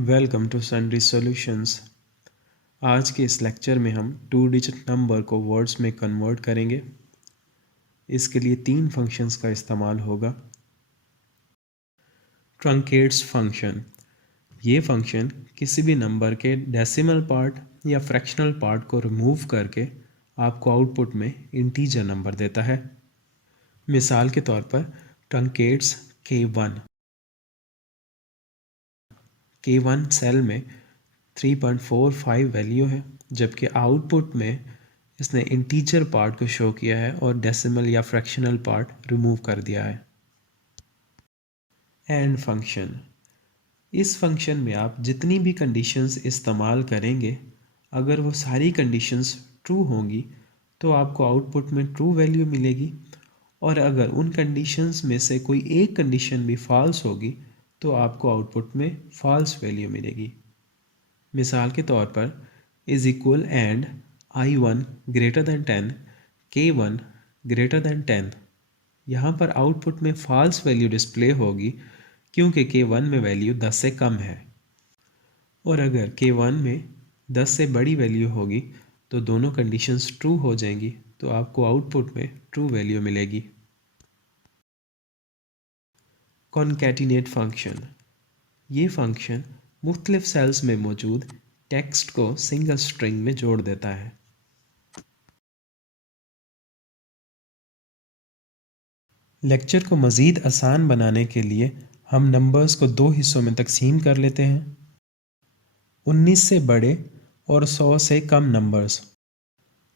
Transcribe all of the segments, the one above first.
Welcome to सनरी solutions. आज के इस लेक्चर में हम 2 डिजिट नंबर को वर्ड्स में कन्वर्ट करेंगे। इसके लिए 3 फंक्शंस का इस्तेमाल होगा। ट्रंकेट्स फंक्शन, ये फंक्शन किसी भी नंबर के डेसिमल पार्ट या फ्रैक्शनल पार्ट को रिमूव करके आपको आउटपुट में इंटीजर नंबर देता है। मिसाल के तौर पर ट्रंकेट्स K1 सेल में 3.45 वैल्यू है, जबकि आउटपुट में इसने इंटीजर पार्ट को शो किया है और डेसिमल या फ्रैक्शनल पार्ट रिमूव कर दिया है। एंड फंक्शन, इस फंक्शन में आप जितनी भी कंडीशंस इस्तेमाल करेंगे, अगर वो सारी कंडीशंस ट्रू होंगी तो आपको आउटपुट में ट्रू वैल्यू मिलेगी, और अगर उन कंडीशंस में से कोई एक कंडीशन भी फॉल्स होगी तो आपको आउटपुट में फॉल्स वैल्यू मिलेगी। मिसाल के तौर पर is equal and I1 greater than 10 K1 greater than 10, यहाँ पर आउटपुट में फॉल्स वैल्यू डिस्प्ले होगी क्योंकि K1 में वैल्यू 10 से कम है, और अगर K1 में 10 से बड़ी वैल्यू होगी तो दोनों कंडीशंस ट्रू हो जाएंगी, तो आपको आउटपुट में ट्रू वैल्यू मिलेगी। कॉन्कैटिनेट फंक्शन, ये फंक्शन मुख्तलिफ सेल्स में मौजूद टेक्स्ट को सिंगल स्ट्रिंग में जोड़ देता है। लेक्चर को मज़ीद आसान बनाने के लिए हम नंबर्स को 2 हिस्सों में तकसीम कर लेते हैं, 19 से बड़े और 100 से कम नंबर्स।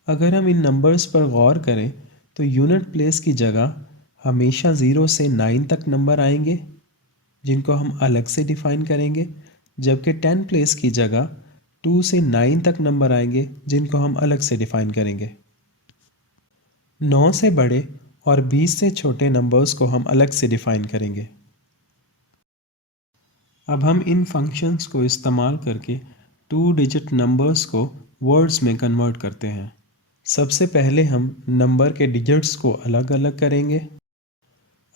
अगर हम इन नंबर्स पर गौर करें तो यूनिट प्लेस की जगह हमेशा 0 से 9 तक नंबर आएंगे, जिनको हम अलग से डिफ़ाइन करेंगे, जबकि 10 प्लेस की जगह 2 से 9 तक नंबर आएंगे, जिनको हम अलग से डिफ़ाइन करेंगे। 9 से बड़े और 20 से छोटे नंबर्स को हम अलग से डिफ़ाइन करेंगे। अब हम इन फंक्शंस को इस्तेमाल करके 2 डिजिट नंबर्स को वर्ड्स में कन्वर्ट करते हैं। सबसे पहले हम नंबर के डिजिट्स को अलग अलग करेंगे।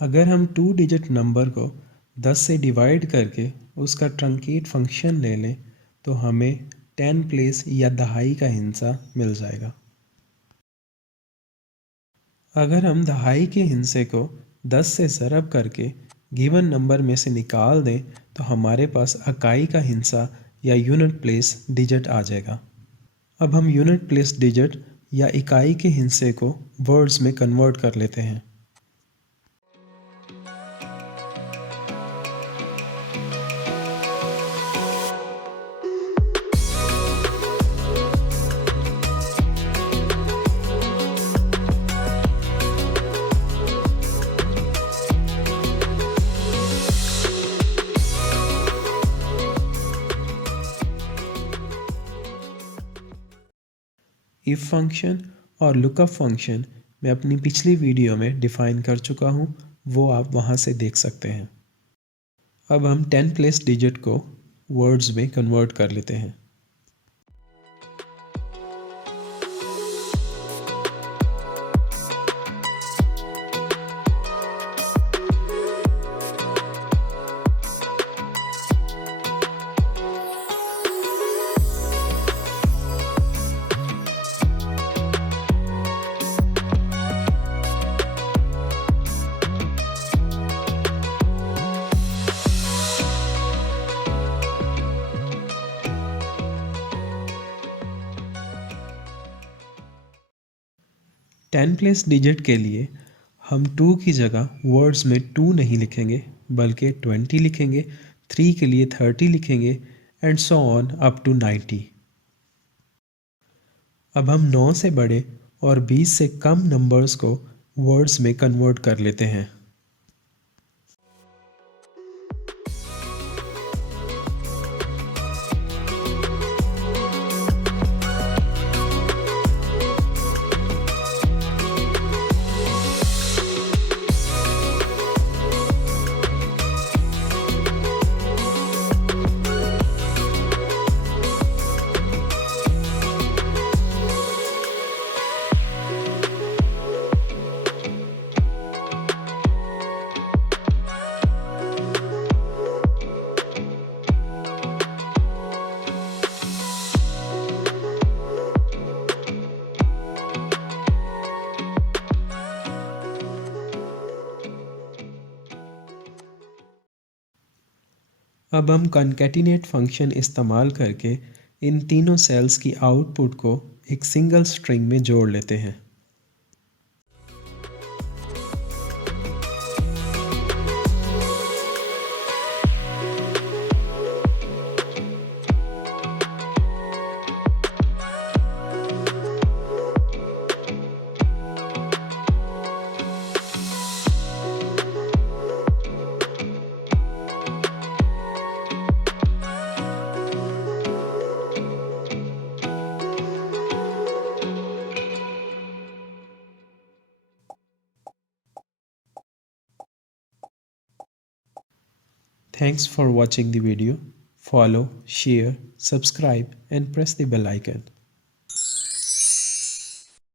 अगर हम 2 डिजिट नंबर को 10 से डिवाइड करके उसका ट्रंकेट फंक्शन ले लें तो हमें 10 प्लेस या दहाई का हिस्सा मिल जाएगा। अगर हम दहाई के हिस्से को 10 से ज़रब करके गिवन नंबर में से निकाल दें तो हमारे पास इकाई का हिस्सा या यूनिट प्लेस डिजिट आ जाएगा। अब हम यूनिट प्लेस डिजिट या इकाई के हिस्से को वर्ड्स में कन्वर्ट कर लेते हैं। इफ़ फंक्शन और लुकअप फंक्शन मैं अपनी पिछली वीडियो में डिफ़ाइन कर चुका हूँ, वो आप वहाँ से देख सकते हैं। अब हम 10 प्लेस डिजिट को वर्ड्स में कन्वर्ट कर लेते हैं। टेन प्लेस डिजिट के लिए हम 2 की जगह वर्ड्स में 2 नहीं लिखेंगे, बल्कि 20 लिखेंगे, 3 के लिए 30 लिखेंगे, and so on up to 90। अब हम 9 से बड़े और 20 से कम नंबर्स को वर्ड्स में कन्वर्ट कर लेते हैं। अब हम कॉन्कैटिनेट फंक्शन इस्तेमाल करके इन तीनों सेल्स की आउटपुट को एक सिंगल स्ट्रिंग में जोड़ लेते हैं। Thanks for watching the video. Follow, share, subscribe and press the bell icon.